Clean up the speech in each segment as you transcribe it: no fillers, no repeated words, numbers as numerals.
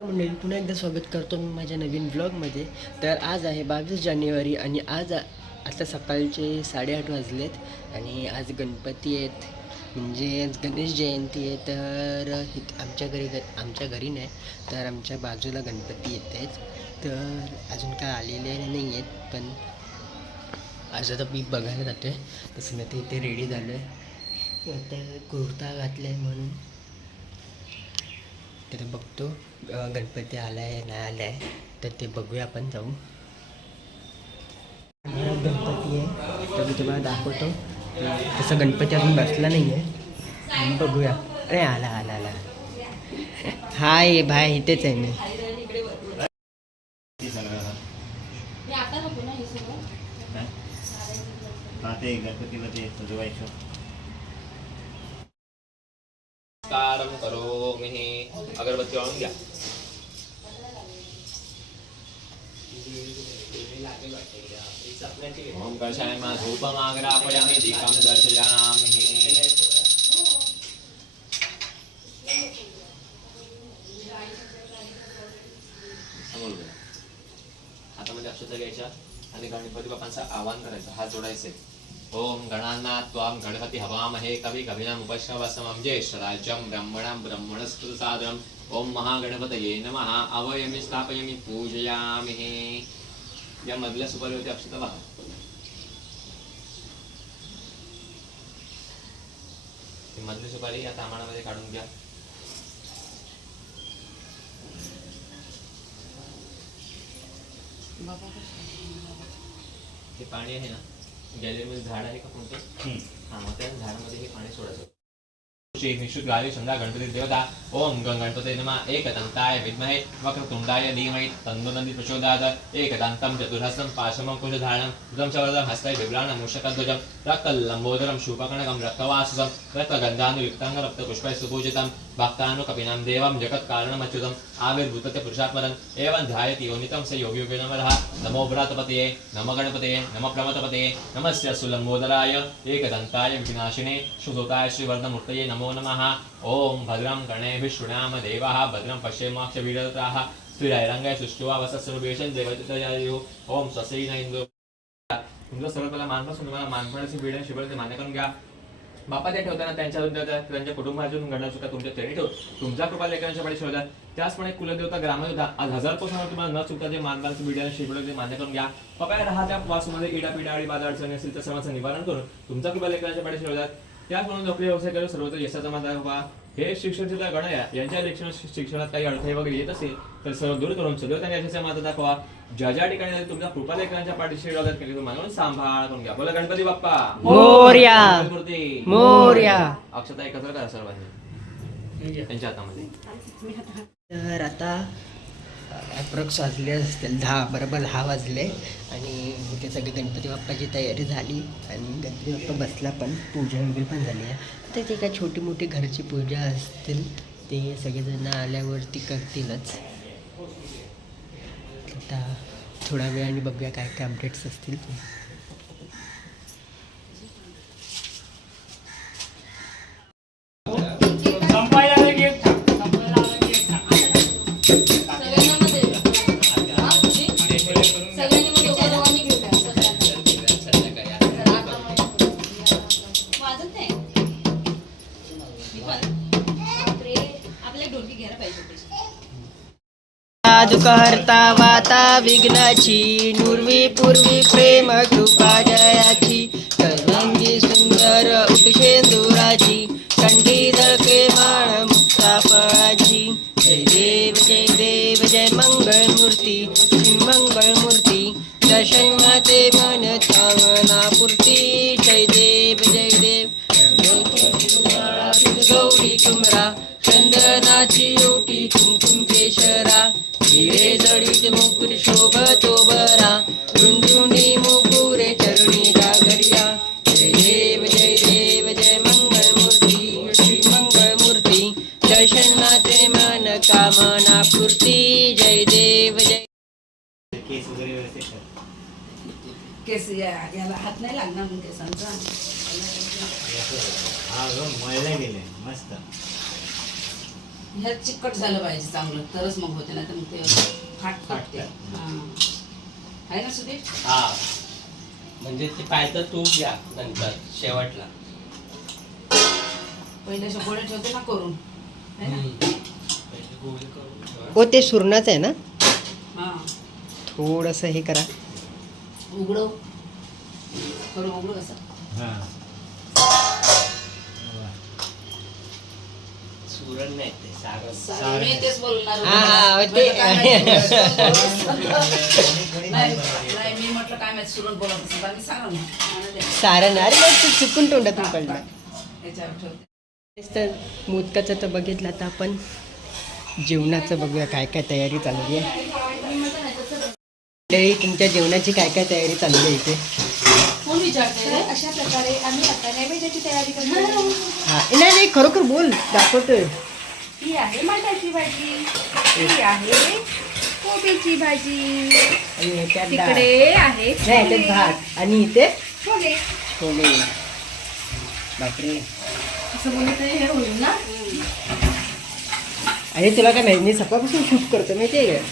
मंडळी पुन्हा एकदा स्वागत करतो मी माझ्या नवीन ब्लॉगमध्ये. तर आज आहे 22 जानेवारी आणि आज आता सकाळचे 8:30 वाजलेत आणि आज गणपती आहेत, म्हणजे आज गणेश जयंती आहे. तर आमच्या घरी नाही, तर आमच्या बाजूला गणपती येत आहेत. तर अजून काय आलेले नाही आहेत, पण आज आता मी बघायला जातो आहे. तसं मी ते इथे रेडी झालो आहे, आता कुर्ता घातला आहे म्हणून तर बघतो गणपती आला आहे नाही आला आहे, तर ते बघूया आपण जाऊ. गणपती आहे तर मी तुम्हाला दाखवतो. तसं गणपती अजून बसला नाही आहे, बघूया. अरे आला आला आला. हाय भाई, इथेच आहे मी. नमस्कारं करोमि. अगरबत्ती वाळून घ्या. ओम कर्षायमा धूपमाग्रापयामि दीपं दर्शयामि. हातामध्ये अक्षता घ्यायच्या आणि गणपती बाप्पांचं आवाहन करायचं, हात जोडायचे. ओम गणानां त्वां गणपति हवामहे कवि कवीनामुपश्रवसमं ज्येष्ठराज्यं ब्रह्मणां ब्रह्मणस्पति सादरम्. ओम महागणपतये नमः. अवयमी स्थापयामि पूजयामि. या मधल्या सुपारीवरती अक्षता वाहा. ही मधली सुपारी या तामाणामध्ये काढून घ्या. हे पाणी आहे ना, गॅलरीमध्ये झाड आहे का कोणतं? हा, मग त्या झाडामध्ये हे पाणी सोडायचं. निशुद्धाय संध्या गणपती देवता. ओम गणपतये नमः. एकदंताय विद्महे वक्रतुंडाय धीमहि तन्नो दन्ति प्रचोदयात्. एकदन्तं चतुर्हस्तं पाशमं कुशधारणं बुधं च वरदं हस्तै बिभ्राणं मूषकध्वजं रक्तलम्बोदरं शूपकर्णकं रक्तवाससं रक्तगन्धानुयुक्तं रक्तपुष्पैः सुपूजितं भक्तानुकपिनं देवं जगत्कारणमच्युतम् आविर्भूतस्य पुरुषात्मरन् एवं ध्यायति योनितं स योगी नमः. नमो व्रातपतये नमो गणपतये नमो प्रमथपतये नमस्य सुलम्बोदराय एकदन्ताय विनाशिने शुभोताय श्रीवर्धमूर्तये नमो नमः. ओम भद्रं कर्णेभिः शृणुयाम देवाः भद्रं पश्येमाक्षभिर्यजत्राः स्थिरैरङ्गैः सुष्ठुवावसस्सर्वेषं देवतितयायुः. ओम स्वस्ति न इंद्रो. तुमचं सर्व पहिला मानपासून तुम्हाला मानपाची वेळ शिबळ ते मान्य करून घ्या. बाप्पा ते ठेवताना त्यांच्या कुटुंबातून घडणार चुका तुमच्या चरणी ठेव. तुमच्या कृपा लेकरांच्या पाठी ठेवतात. त्याचप्रमाणे कुलदेवता ग्रामदेवता आज 1000 पासून तुम्हाला न चुकता जे मानपाची वेळ शिबळ ते मान्य करून घ्या. बाप्पा राहत्या वासूमध्ये इडा पिडा आणि बाधा अडचणी असतील तर सर्वांचं निवारण करून तुमच्या कृपा लेकरांच्या पाठी ठेवतात. त्याचप्रमाणे नोकरी व्यवसाय करून सर्वत्र यशाचा मार्ग व्हा. हे शिक्षण गणया यांच्या शिक्षणात काही अडथळे वगैरे येत असेल तर सर्व दूर करून सदैव त्यांना यशाचा मार्ग दाखवा. ज्या ज्या ठिकाणी तुमच्या कृपा लेकरांच्या पाठीशी ठेवतात केली तो मानून सांभाळ करून घ्या. बोला गणपती बाप्पा मोरया. मोरया. अक्षता एकत्र करा सर्वांनी त्यांच्या हातामध्ये. तर आता अप्रॉक्स वाजले असतील 10, बरोबर 10 वाजले आणि इथे सगळी गणपती बाप्पाची तयारी झाली आणि गणपती बाप्पा बसला, पण पूजा वगैरे पण झाली आहे. तर ते काय छोटी मोठी घरची पूजा असतील ते सगळेजण आल्यावरती करतीलच. आता थोडा वेळाने बघूया काय काय अपडेट्स असतील ते. दुःखहर्ता वाता विघ्नाची नुर्वी पूर्वी प्रेम कृपा जयाची सर्वांगी सुंदर उटशेंदुराची कंठी झळके माळ मुक्ता फळाची. जय देव जय मंगळमूर्ती श्री मंगळमूर्ती दर्शन माते मन चांगना पूर्ती. जय देव गौरी कुमरा चंदनाची ओटी कुंकुम केशरा हिरे जडित मुकुट शोभतो बरा झुंझुणी मुकुरे चरणी जागरिया. जय देव जय मंगळमूर्ती श्री मंगळमूर्ती दर्शन माते मन कामना पूर्ती. जय देव जय. केस याला हात नाही लागणार म्हणून केसांचा. मळले गेले मस्त. ह्यात चिकट झालं पाहिजे चांगलं तरच मग होते ना तर मग ते फाटते आहे ना सुधीर. हा म्हणजे ते पायचं तूप घ्या नंतर शेवटला. पहिले अशा गोळे ठेवते ना करून है ना. हो ते सुरणाच आहे ना. हा थोडंसं हे करा. उघडव करू उघडू असं. सुरण नाही ते मी तेच बोलणार होते. हा ते नाही मी म्हटलं काय माहिती सुरण बोलत असेल बाकी सांगा ना. सारण. अरे मग ते चुकून तोंडातून पडलं. याच्यावर ठेवते. तेच तर मोदकाचं तर बघितलं. आता आपण जेवणाचं बघूया काय काय तयारी चालली आहे. तुमच्या जेवणाची काय काय तयारी चालली आहे इथे. कोण विचारते. अशा प्रकारे आम्ही आता नैवेद्याची तयारी करतो. हा नाही नाही खरोखर बोल दाखवतोय. ही आहे मटाची भाजी, ही आहे कोबीची भाजी, आणि ह्याच्यात डाळ. तिकडे आहे नाही ह्याच्यात भात आणि इथे छोले. छोले. बापरे. असं बोललं तर हे होईल ना. आणि तुला काय माहिती मी सकाळपासून शूट करतो माहिती आहे का.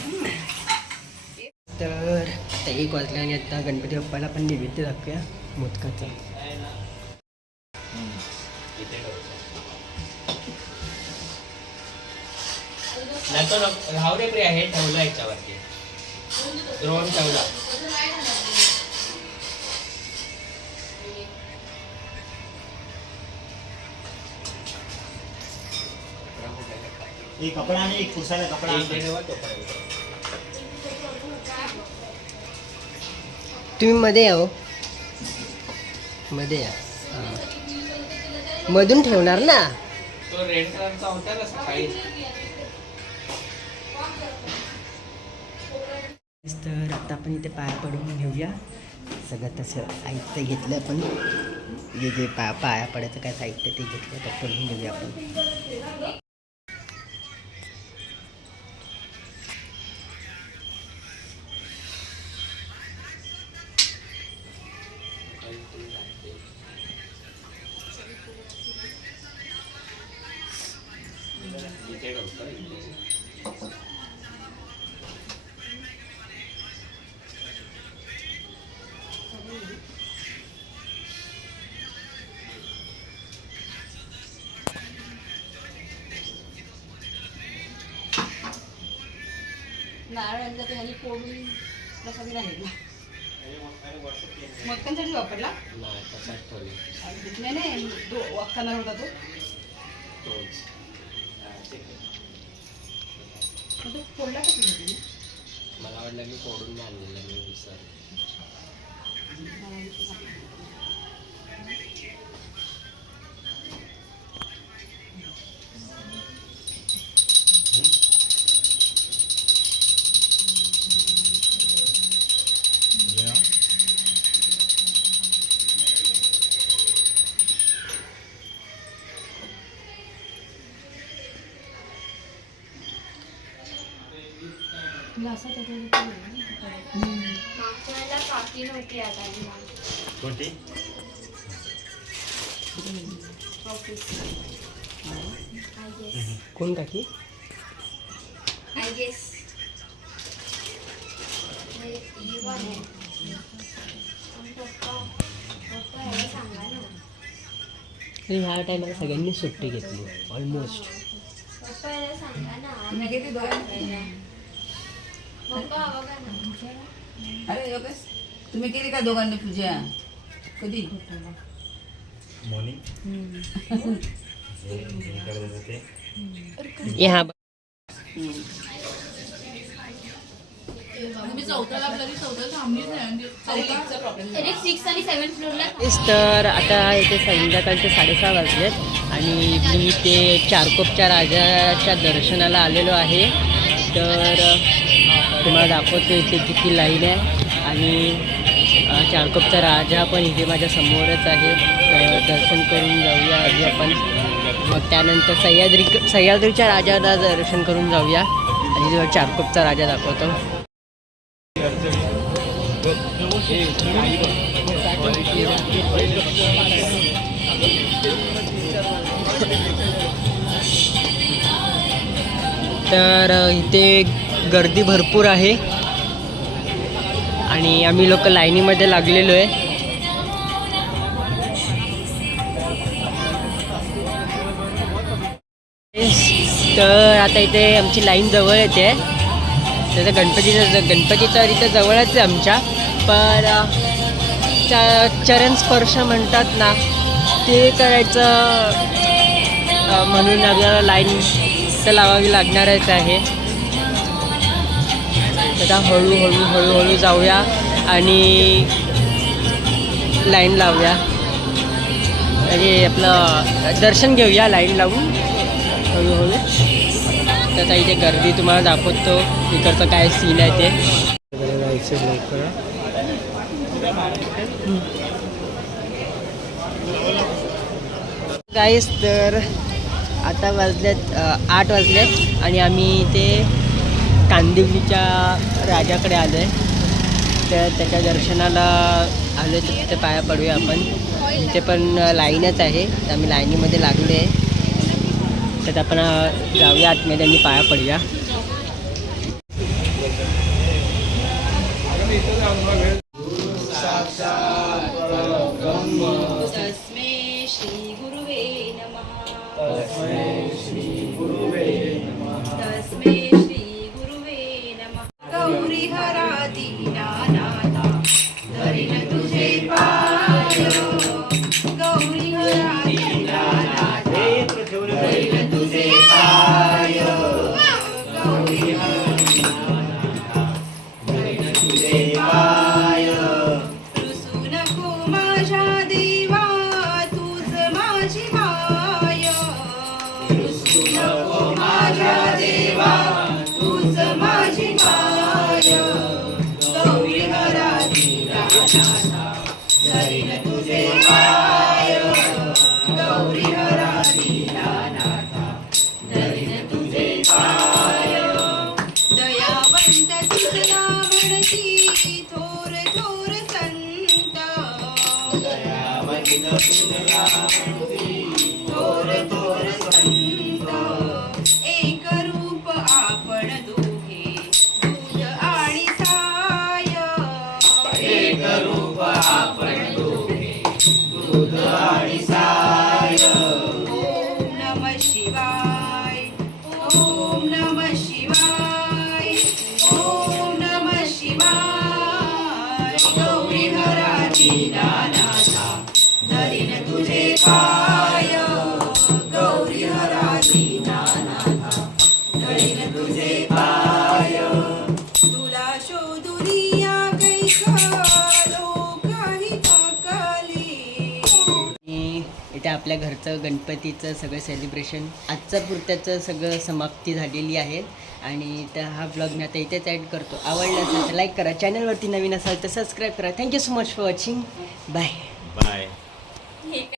तर आता 1 वाजला आणि आता गणपती बाप्पाला पण नैवेद्य दाखवूया मोदकाचा. राहू रे प्रिया हे ठेवलं याच्यावरती द्रोण ठेवला. एक कपड़ा आणि एक पुसायला कपडा तुम्ही मध्ये या हो. मध्ये या. हा. मधून ठेवणार ना. तो रेड कलरचा होता ना सकाळी. तर आता आपण इथे पाया पडून घेऊया. सगळं तसं साहित्य घेतलं आपण. जे पाया पडायचं काय साहित्य ते घेतलं तर पडून घेऊया आपण. नारळ आणला ते ह्याने फोडून प्रसादी राहील. मोदकांसाठी वापरला. नाही तसाच ठेवले. नाही नाही अख्खा नारळ होता तो. मग तो फोडला कसा होता. मला वाटलं मी फोडून नाही आणलेलं मी विसर. काकी नव्हती आता कोणती कोण काकी. आय गेस ह्या टायमाला सगळ्यांनी सुट्टी घेतली ऑलमोस्ट. किती दोघांनी. अरे योगेश तुम्ही केली का दोघांनी पूजा कधी. मॉर्निंग ते यहाँ तर आता इथे संध्याकाळचे 6:30 वाजलेत आणि मी ते चारकोपच्या राजाच्या दर्शनाला आलेलो आहे. तर तुम्हाला दाखवतो इथे किती लाईन आहे आणि चारकोपचा राजा पण इथे माझ्या समोरच आहे. दर्शन करून जाऊया आधी आपण. मग त्यानंतर सह्याद्रीच्या राजाला दर्शन करून जाऊया. आणि जेव्हा चारकोपचा राजा दाखवतो. तर इथे गर्दी भरपूर आहे आणि आम्ही लोक लाईनीमध्ये लागलेलो आहे. तर आता इथे आमची लाईन जवळ येते. त्याचं गणपती तर इथं जवळच आहे आमच्या, पण चरण स्पर्श म्हणतात ना ते करायचं म्हणून आपल्याला लाईन तर लावावी लागणारच आहे. आता हळूहळू जाऊया आणि लाईन लावूया आणि आपलं दर्शन घेऊया लाईन लावून हळूहळू. तर आता इथे गर्दी तुम्हाला दाखवतो इकडचं काय सीन आहे ते. गाईस तर आता वाजल्यात 8 वाजलेत आणि आम्ही इथे कांदिवलीच्या राजाकडे आलो आहे. तर त्याच्या दर्शनाला आलो आहे, तर तिथे पाया पडूया आपण. इथे पण लाईनच आहे, तर आम्ही लाईनीमध्ये लागलो आहे. तर आपण जाऊया आतमध्ये आणि पाया पडूया. तस्मै श्री गुरुवे नमः. तस्मै श्री गुरुवे नमः. गौरी हरा दीनानाथा धरिन तुझे पाय. गौरी हरा दीनानाथा धरिन तुझे पाय. गौरी हरा दीनानाथा धरिन तुझे पाय. रुसू नको माझ्या देवा तूच माझी माय. रुसू नको माझ्या देवा तूच माझी माय. गौरी हरा दीनानाथा धरिन तुझे पाय. गौरी हरा दीनानाथा धरिन तुझे पाय. दयावंत तुझला म्हणती थोर थोर संत. दयावंत तुझला म्हणती थोर थोर संत. एक रूप आपण दोघे दूध आणि साय. एक रूप आपण दोघे दूध आणि साय. ओम नमः शिवाय. ओम नमः शिवाय. ओम नमः शिवाय. गौरी हरा दीनानाथा धरिन तुझे पाय. गौरी हरा दीनानाथा धरिन तुझे पाय. तुला शोधुनिया कैक लोकही थकली. आणि इथे आपल्या घरचं गणपतीचं सगळं सेलिब्रेशन आजच्या पुरत्याचं सगळं समाप्ती झालेली आहे. आणि तर हा ब्लॉग मी आता इथेच ॲड करतो. आवडला असेल तर लाईक करा, चॅनलवरती नवीन असाल तर सबस्क्राईब करा. Thank you so much for watching. Bye. Bye.